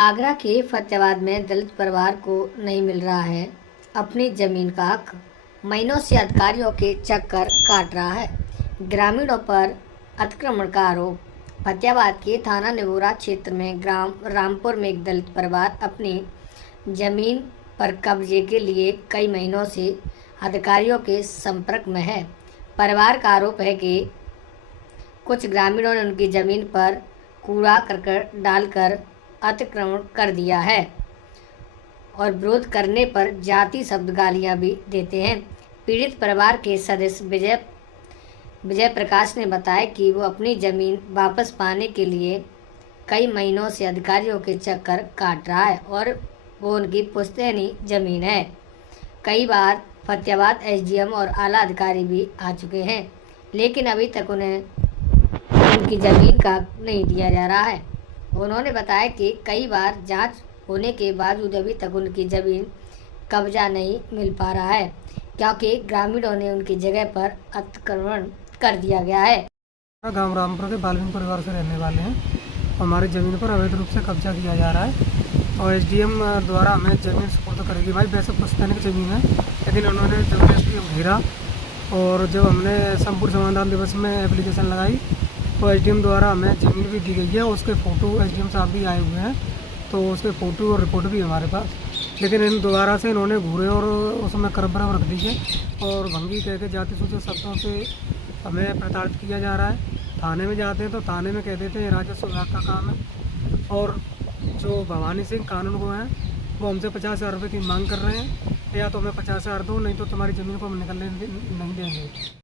आगरा के फतेहाबाद में दलित परिवार को नहीं मिल रहा है अपनी जमीन का हक। महीनों से अधिकारियों के चक्कर काट रहा है। ग्रामीणों पर अतिक्रमण का आरोप। फतेहाबाद के थाना निगोरा क्षेत्र में ग्राम रामपुर में एक दलित परिवार अपनी जमीन पर कब्जे के लिए कई महीनों से अधिकारियों के संपर्क में है। परिवार का आरोप है कि कुछ ग्रामीणों ने उनकी जमीन पर कूड़ा करकट डालकर अतिक्रमण कर दिया है और विरोध करने पर जाति शब्द गालियां भी देते हैं। पीड़ित परिवार के सदस्य विजय प्रकाश ने बताया कि वो अपनी ज़मीन वापस पाने के लिए कई महीनों से अधिकारियों के चक्कर काट रहा है और वो उनकी पुश्तैनी ज़मीन है। कई बार फतेहाबाद एसडीएम और आला अधिकारी भी आ चुके हैं, लेकिन अभी तक उन्हें उनकी ज़मीन का नहीं दिया जा रहा है। उन्होंने बताया कि कई बार जांच होने के बावजूद अभी तक उनकी ज़मीन कब्जा नहीं मिल पा रहा है, क्योंकि ग्रामीणों ने उनकी जगह पर अतिक्रमण कर दिया गया है। गांव रामपुर के बाल्मीन परिवार से रहने वाले हैं। हमारी ज़मीन पर अवैध रूप से कब्जा किया जा रहा है और एसडीएम द्वारा हमें ज़मीन सुपुर्द करेगी। भाई वैसे पुश्तैनी की ज़मीन है, लेकिन उन्होंने ज़बरदस्ती घेरा और जब हमने संपूर्ण समाधान दिवस में एप्लीकेशन लगाई तो एसडीएम द्वारा हमें ज़मीन भी दी गई है। उसके फ़ोटो एसडीएम साहब भी आए हुए हैं, तो उसके फ़ोटो और रिपोर्ट भी हमारे पास। लेकिन इन दोबारा से इन्होंने घूरे और उसमें करबरा रख दी है और भंगी कह के जाति सूचक शब्दों से हमें प्रताड़ित किया जा रहा है। थाने में जाते हैं तो थाने में कह देते हैं राजस्व विभाग का काम है और जो भवानी सिंह कानून को हैं वो हमसे 50,000 रुपये की मांग कर रहे हैं, या तो हमें 50,000 दो, नहीं तो तुम्हारी ज़मीन को हम निकलने नहीं देंगे।